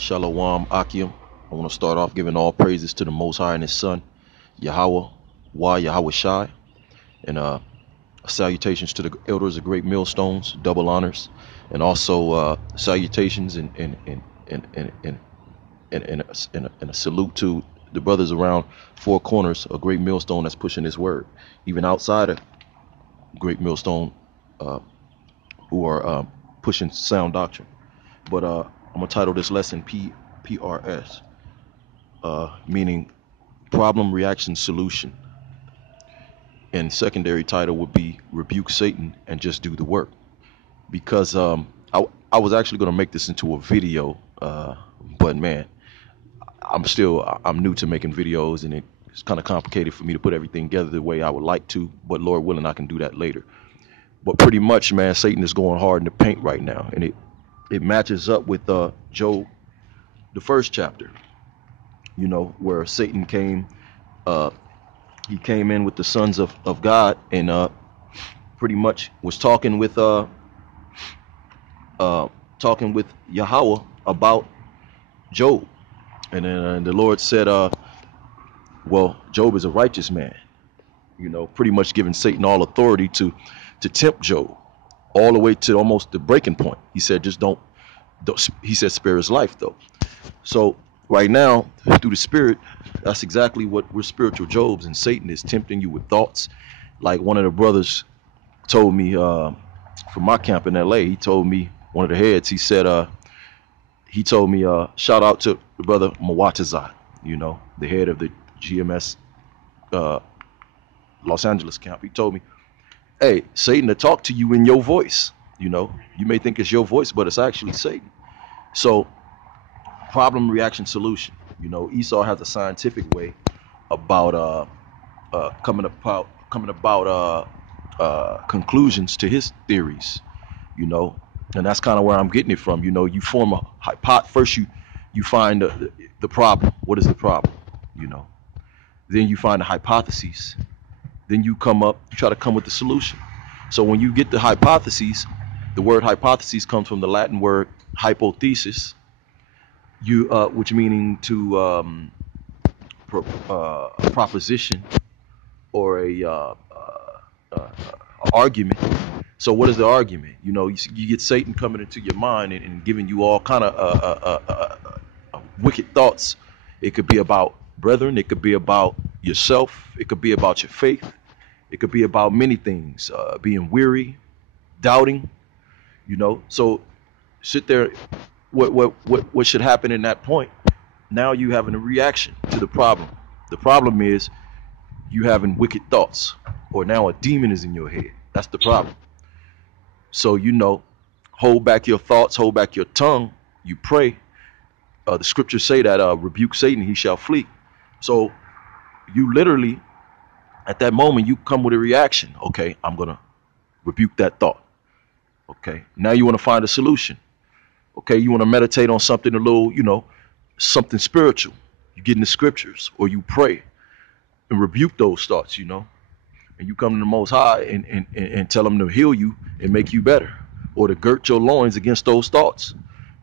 Shalom Akim. I want to start off giving all praises to the Most High and His Son, Yahweh, Yahweh Shai, and salutations to the elders of Great Millstones, double honors, and also salutations and a salute to the brothers around four corners of Great Millstone that's pushing this word, even outside of Great Millstone, who are pushing sound doctrine. But I'm gonna title this lesson P.R.S, meaning problem, reaction, solution. And secondary title would be Rebuke Satan and Just Do the Work. Because I was actually gonna make this into a video, but man, I'm new to making videos, and it's kind of complicated for me to put everything together the way I would like to. But Lord willing, I can do that later. But pretty much, man, Satan is going hard in the paint right now, and it matches up with Job, the first chapter, where Satan came. He came in with the sons of God, and pretty much was talking with Yahweh about Job. And then the Lord said, well, Job is a righteous man, pretty much giving Satan all authority to tempt Job all the way to almost the breaking point. He said, just don't he said, spare his life though. So right now, through the spirit, that's exactly what we're spiritual Jobs, and Satan is tempting you with thoughts. Like one of the brothers told me from my camp in LA, he told me, one of the heads, he said, he told me, shout out to the brother Mawatazat, the head of the GMS Los Angeles camp. He told me, hey, Satan to talk to you in your voice. You may think it's your voice, but it's actually Satan. So problem, reaction, solution. Esau has a scientific way about coming about conclusions to his theories, and that's kind of where I'm getting it from. You form a first you find the problem. What is the problem? Then you find the hypotheses. Then you try to come with the solution. So when you get the hypotheses, the word hypothesis comes from the Latin word hypothesis, which meaning to a proposition or a argument. So what is the argument? You get Satan coming into your mind and giving you all kind of wicked thoughts. It could be about brethren. It could be about yourself. It could be about your faith. It could be about many things. Being weary, doubting. So sit there. What should happen in that point? Now you having a reaction to the problem. The problem is you having wicked thoughts, or now a demon is in your head. That's the problem. So hold back your thoughts, hold back your tongue. You pray. The scriptures say that rebuke Satan, he shall flee. So you literally, at that moment, you come with a reaction. Okay, I'm gonna rebuke that thought. Okay, now you want to find a solution. Okay, you want to meditate on something a little, something spiritual. You get in the scriptures, or you pray and rebuke those thoughts, and you come to the Most High and tell him to heal you and make you better, or to girt your loins against those thoughts,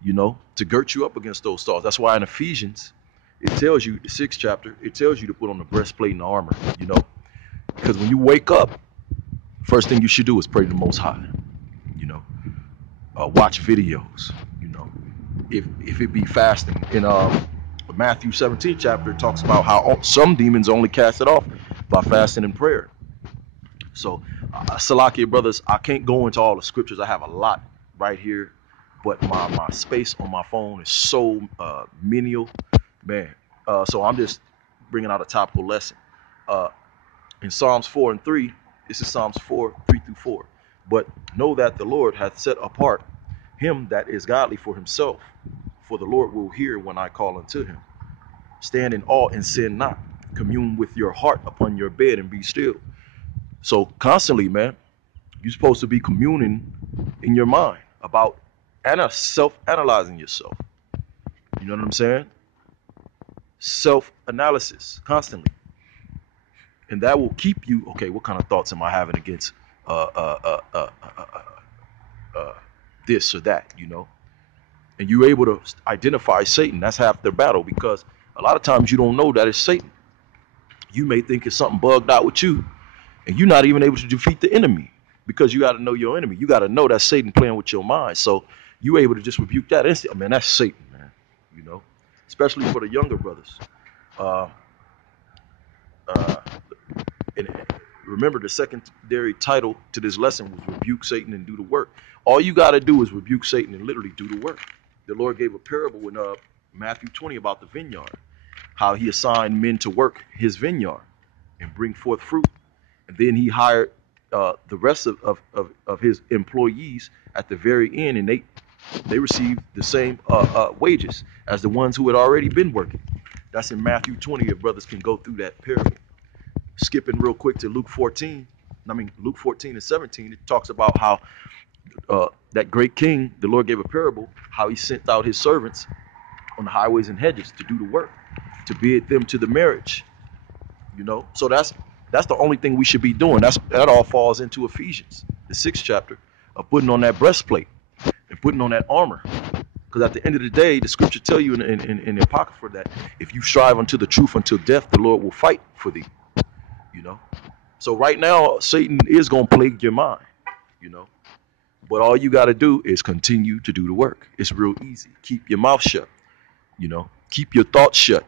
to girt you up against those thoughts. That's why in Ephesians, it tells you, the 6th chapter, it tells you to put on the breastplate and the armor, because when you wake up, first thing you should do is pray to the Most High, watch videos, if it be fasting. In Matthew 17 chapter, it talks about how some demons only cast it off by fasting and prayer. So, Salakia brothers, I can't go into all the scriptures. I have a lot right here, but my space on my phone is so menial, man. So I'm just bringing out a topical lesson. In Psalms 4 and 3, this is Psalms 4, 3 through 4. But know that the Lord hath set apart him that is godly for himself, for the Lord will hear when I call unto him. Stand in awe and sin not. Commune with your heart upon your bed and be still. So constantly, man, you're supposed to be communing in your mind about self-analyzing yourself. You know what I'm saying? Self-analysis constantly. And that will keep you, okay, what kind of thoughts am I having against this or that, and you're able to identify Satan, that's half their battle, because a lot of times you don't know that it's Satan. You may think it's something bugged out with you, and you're not even able to defeat the enemy, because you got to know your enemy. You got to know that Satan playing with your mind. So you able to just rebuke that instantly. Man, that's Satan, man. You know, especially for the younger brothers. Uh, uh, and remember, the secondary title to this lesson was rebuke Satan and do the work. All you got to do is rebuke Satan and literally do the work. The Lord gave a parable in Matthew 20 about the vineyard, how he assigned men to work his vineyard and bring forth fruit. And then he hired the rest of his employees at the very end, and they received the same wages as the ones who had already been working. That's in Matthew 20. If brothers can go through that parable. Skipping real quick to Luke 14. Luke 14 and 17, it talks about how that great king, the Lord gave a parable, how he sent out his servants on the highways and hedges to do the work, to bid them to the marriage. You know, so that's the only thing we should be doing. That all falls into Ephesians, the 6th chapter, of putting on that breastplate and putting on that armor. Because at the end of the day, the scripture tell you in the Apocrypha that if you strive unto the truth until death, the Lord will fight for thee. You know, so right now Satan is gonna plague your mind. You know, but all you got to do is continue to do the work. It's real easy. Keep your mouth shut. You know, keep your thoughts shut.